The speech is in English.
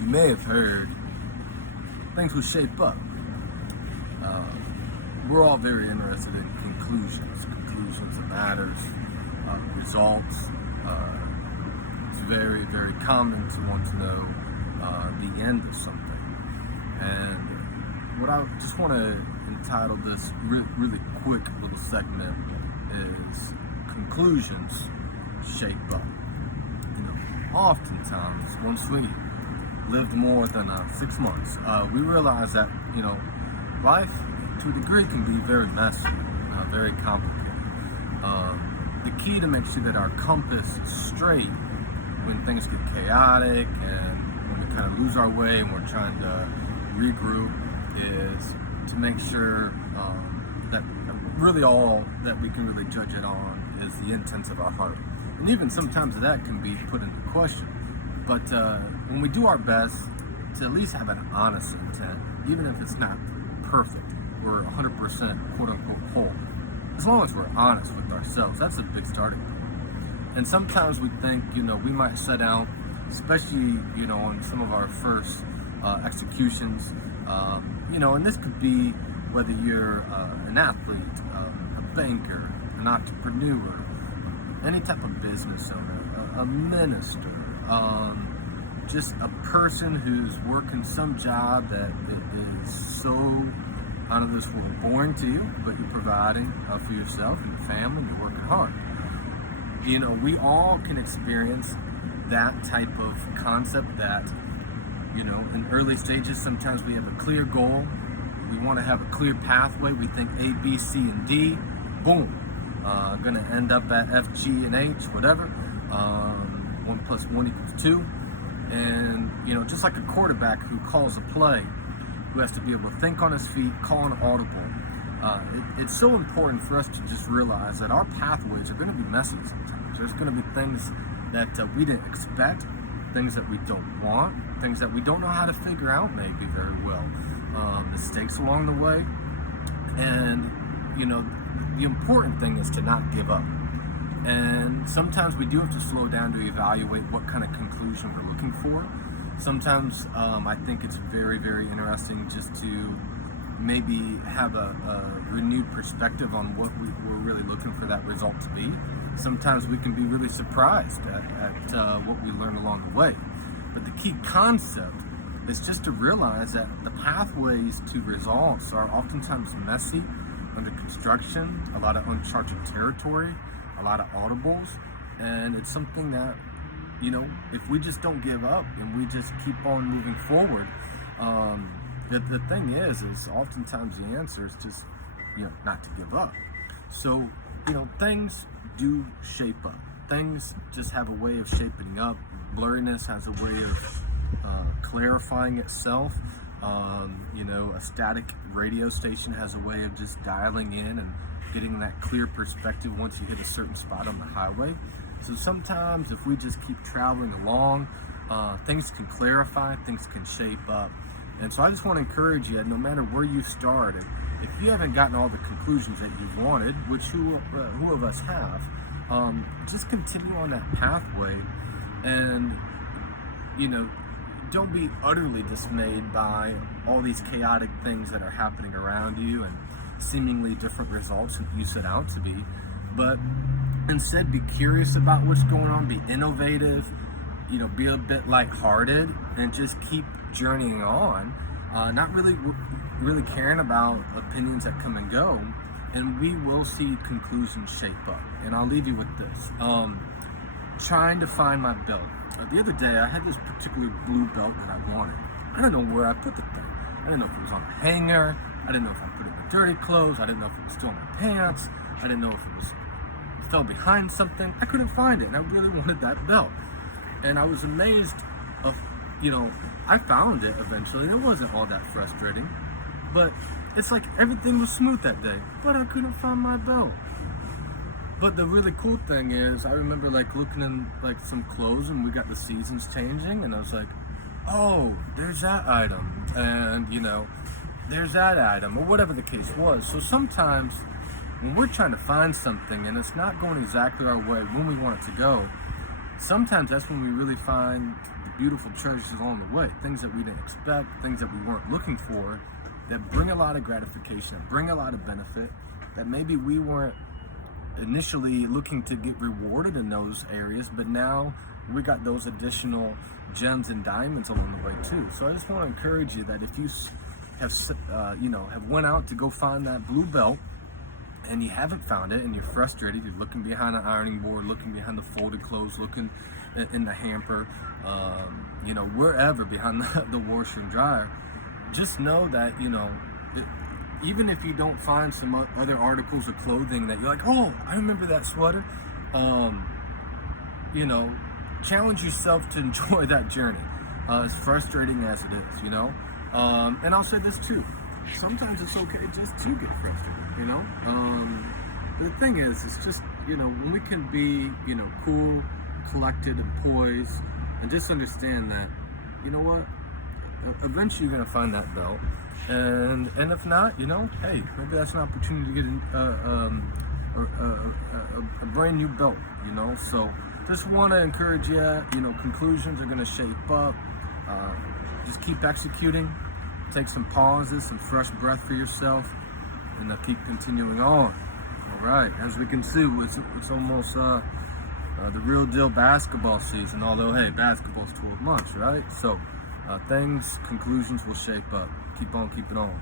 you may have heard, things will shape up. We're all very interested in conclusions of matters, results. It's very, very common to want to know the end of something. And what I just want to entitle this really quick little segment is conclusions shape up. Oftentimes, once we lived more than 6 months, we realize that, life to a degree can be very messy, very complicated. The key to make sure that our compass is straight when things get chaotic and when we kind of lose our way and we're trying to regroup is to make sure that really all that we can really judge it on is the intents of our heart. And even sometimes that can be put into question. But when we do our best to at least have an honest intent, even if it's not perfect, we're 100% quote unquote whole. As long as we're honest with ourselves, that's a big starting point. And sometimes we think, we might set out, especially, on some of our first executions, and this could be whether you're an athlete, a banker, an entrepreneur, any type of business owner, a minister, just a person who's working some job that is so out of this world, boring to you, but you're providing for yourself and your family, and you're working hard. We all can experience that type of concept that, in early stages, sometimes we have a clear goal. We want to have a clear pathway. We think A, B, C, and D, boom. Going to end up at F, G, and H, whatever. 1 plus 1 = 2. And, just like a quarterback who calls a play, who has to be able to think on his feet, call an audible. It's so important for us to just realize that our pathways are going to be messy sometimes. There's going to be things that we didn't expect, things that we don't want, things that we don't know how to figure out maybe very well, mistakes along the way. And, the important thing is to not give up. And sometimes we do have to slow down to evaluate what kind of conclusion we're looking for. Sometimes I think it's very, very interesting just to maybe have a renewed perspective on what we're really looking for that result to be. Sometimes we can be really surprised at what we learn along the way. But the key concept is just to realize that the pathways to results are oftentimes messy, under construction, a lot of uncharted territory, a lot of audibles, and it's something that, if we just don't give up and we just keep on moving forward, the thing is oftentimes the answer is just, not to give up. So, things do shape up. Things just have a way of shaping up. Blurriness has a way of clarifying itself. A static radio station has a way of just dialing in and getting that clear perspective once you hit a certain spot on the highway. So sometimes if we just keep traveling along, things can clarify, things can shape up. And so I just want to encourage you, no matter where you started, if you haven't gotten all the conclusions that you wanted, which who of us have, just continue on that pathway and, don't be utterly dismayed by all these chaotic things that are happening around you and seemingly different results that you set out to be, but instead be curious about what's going on, be innovative, be a bit lighthearted, and just keep journeying on, not really caring about opinions that come and go, and we will see conclusions shape up. And I'll leave you with this. Trying to find my belt. The other day, I had this particular blue belt that I wanted. I don't know where I put the thing. I didn't know if it was on a hanger. I didn't know if I put it in dirty clothes. I didn't know if it was still in my pants. I didn't know if it fell behind something. I couldn't find it, and I really wanted that belt. And I was amazed of, I found it eventually. It wasn't all that frustrating, but it's like everything was smooth that day, but I couldn't find my belt. But the really cool thing is, I remember looking in some clothes, and we got the seasons changing, and I was like, oh, there's that item, and there's that item, or whatever the case was. So sometimes when we're trying to find something and it's not going exactly our way when we want it to go, sometimes that's when we really find the beautiful treasures along the way, things that we didn't expect, things that we weren't looking for, that bring a lot of gratification, that bring a lot of benefit, that maybe we weren't initially looking to get rewarded in those areas, but now we got those additional gems and diamonds along the way too. So I just want to encourage you that if you have went out to go find that blue belt and you haven't found it and you're frustrated, you're looking behind the ironing board, looking behind the folded clothes, looking in the hamper, wherever behind the washer and dryer, just know that, even if you don't find some other articles of clothing that you're like, oh, I remember that sweater, challenge yourself to enjoy that journey, as frustrating as it is, and I'll say this too, sometimes it's okay just to get frustrated, the thing is, it's just, when we can be, cool, collected and poised, and just understand that, eventually you're gonna find that belt, and if not, hey, maybe that's an opportunity to get a brand new belt, so just want to encourage you, conclusions are going to shape up, just keep executing, take some pauses, some fresh breath for yourself, and keep continuing on. All right, as we can see, it's almost the real deal basketball season, although hey, basketball's 12 months, right? So conclusions will shape up. Keep on keeping on.